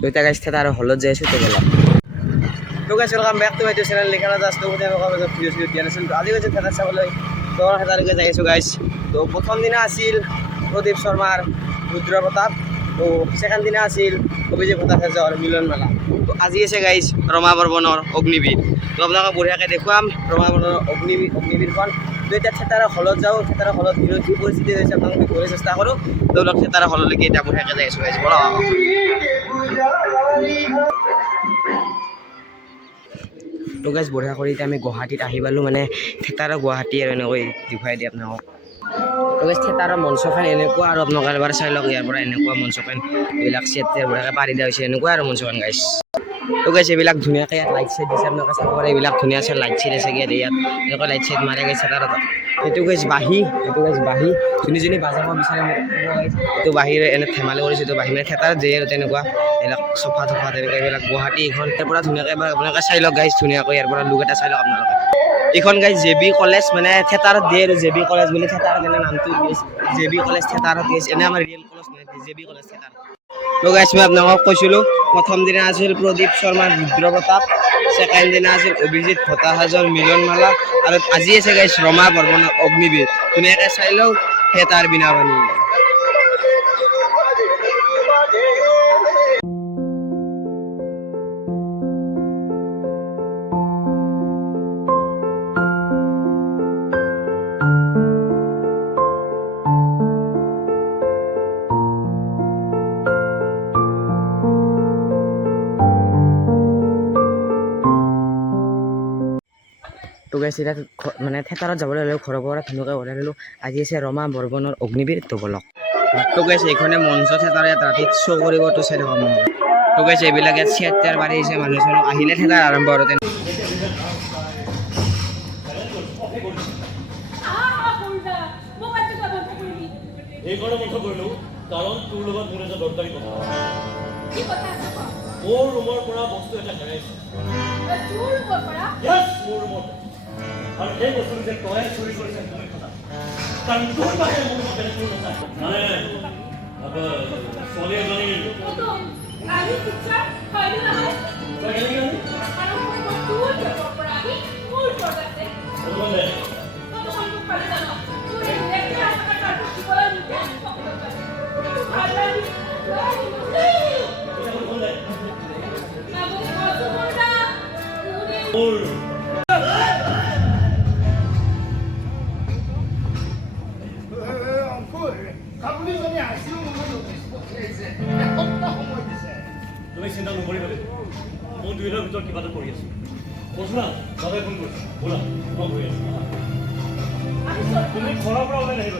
তো এটা গাইছ থেতাৰ হলত যাই আছোঁ তো ব'লা। তো guys welcome back to my channel Likhana Das. তো ভিডিঅ' দিয়া নাছিল, তো আজি গৈছে থেতাৰ চাবলৈ। তো থেতাৰলৈকে যাই আছোঁ গাইছ। তো প্ৰথম দিনা আছিল প্ৰদীপ শৰ্মাৰ ৰুদ্ৰ প্ৰতাপ, তো ছেকেণ্ড দিনা আছিল অভিজিৎ ভট্টাচাৰ্যৰ মিলন মেলা। তো আজি আছে গাইছ ৰমা বৰ্মনৰ অগ্নিবীৰ। তো আপোনালোকক বঢ়িয়াকৈ দেখুৱাম ৰমা বৰ্মনৰ অগ্নিবীৰখন। তো এতিয়া থেতাৰৰ হলত যাওঁ, থেতাৰৰ হলত দিনত কি পৰিস্থিতি হৈছে আপোনালোকে দিবলৈ চেষ্টা কৰোঁ। তেওঁলোক থেতাৰৰ হললৈকে এতিয়া বঢ়িয়াকৈ যাই আছোঁ গাইছ। ব'লা। তো গাইছ বঢ়িয়া কৰি এতিয়া আমি গুৱাহাটীত আহি পালোঁ, মানে থেতাৰৰ গুৱাহাটী আৰু এনেকৈ দেখুৱাই দিয়ে আপোনালোকক। তো গাইছ থেতাৰৰ মঞ্চখন এনেকুৱা, আৰু আপোনালোকে এবাৰ চাই লওক ইয়াৰ পৰা এনেকুৱা মঞ্চখন, এইবিলাক চেট বঢ়িয়াকৈ পাৰি দিয়া হৈছে, এনেকুৱা আৰু মঞ্চখন গাইছ। তো গাইছ এইবিলাক ধুনীয়াকৈ ইয়াত লাইট চাইট দিছে, আপোনালোকে চাব পাৰে এইবিলাক ধুনীয়া আছে লাইট চাইট আছে ইয়াত এনেকুৱা লাইট চাইট মাৰে গাইছে থেতাৰত। এইটো গাইছ বাঁহী, যোনে বাজাব বিচাৰে এইটো বাঁহীৰে এনে ধেমালি কৰিছে। এইটো বাঁহী মানে থেতাৰত দিয়ে আৰু তেনেকুৱা এইবিলাক চফা তেনেকুৱা এইবিলাক গুৱাহাটী এইখন ইয়াৰ পৰা ধুনীয়াকৈ এবাৰ আপোনালোকে চাই লওক গাইছ, ধুনীয়াকৈ ইয়াৰ পৰা লুক এটা চাই লওক আপোনালোকে। এইখন গাইছ JB কলেজ, মানে থেতাৰত দিয়ে আৰু JB কলেজ বুলি থেতাৰত এনে নামটো JB কলেজ থেতাৰত দিছে, এনে আমাৰ ৰিয়েল কলেজ নহয়, JB কলেজ থেতাৰ। তো গাইছ মই আপোনালোকক কৈছিলোঁ প্ৰথম দিনা আছিল প্ৰদীপ শৰ্মাৰ ৰুদ্ৰ প্ৰতাপ, ছেকেণ্ড দিনা আছিল অভিজিৎ ভট্টাচাৰ্যৰ মিলন মালা, আৰু আজি আছে গাইছ ৰমা বৰ্মনৰ অগ্নিবীৰ। ধুনীয়াকৈ চাই লওক থেতাৰ বিনা পানী। তো গাইছ এতিয়া মানে থেতাৰত যাবলৈ হ'লেও ঘৰৰ পৰা ধুনীয়াকৈ ওলাই ল'লোঁ। আজি আছে ৰমা বৰ্মনৰ অগ্নিবীৰ। তো ব'লক। তো গাইছ এইখনে মঞ্চ থেতাৰ ইয়াত ৰাতিত শ্ব' কৰিব, তো চাই থাকক মই। তো গাইছ এইবিলাক ইয়াত চেয়াৰ টেয়াৰ পাৰি দিছে, মানুহ চানুহ আহিলে থেতাৰ আৰম্ভ আৰু এইকাৰণে বন্ধ কৰিলোঁ কাৰণ তোৰ লগত মোৰ এটা দৰকাৰী কথা। মোৰ ৰুমৰ পৰা বস্তু এটা হেৰাইছে। মোৰ ৰুমৰ আৰু সেই বস্তুটো যে তই চুৰি কৰিছে কাৰণ তোৰ বাহিৰে মোৰ ৰুমত বেলেগ কোনো নাথাকে। মানে ছোৱালী এজনীৰ তুমি চিন্তা নকৰিব লাগিব, মই 2 দিনৰ ভিতৰত কিবা এটা কৰি আছোঁ। বচোনা দাদাই ফোন কৰিছোঁ, ব'লা মই কৰি আছোঁ। তুমি ঘৰৰ পৰা ওলাই নাহিব।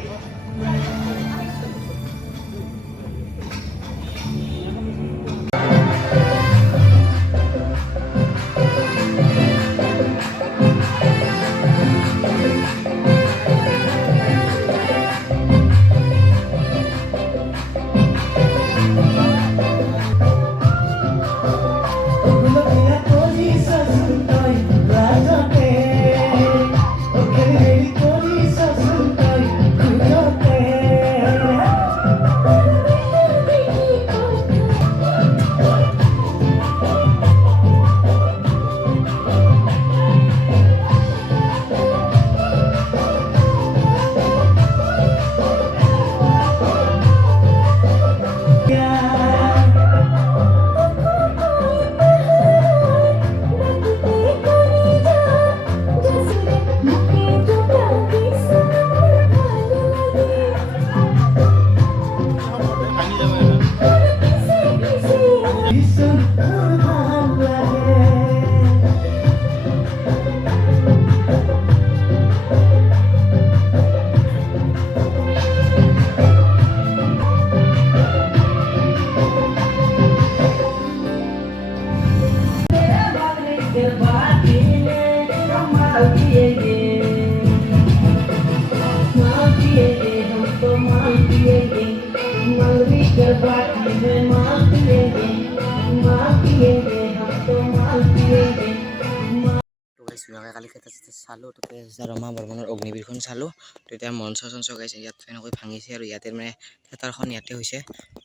কালি তাতে চালোঁ তাতে ৰমা বৰ্মনৰ অগ্নিবীৰখন চালোঁ তো এতিয়া মঞ্চ চঞ্চ গাইছে ইয়াত এনেকৈ ভাঙিছে আৰু ইয়াতে মানে থিয়েটাৰখন ইয়াতে হৈছে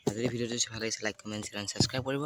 যদি ভিডিঅ'টো ভাল লাগিছে like comment share and subscribe কৰিব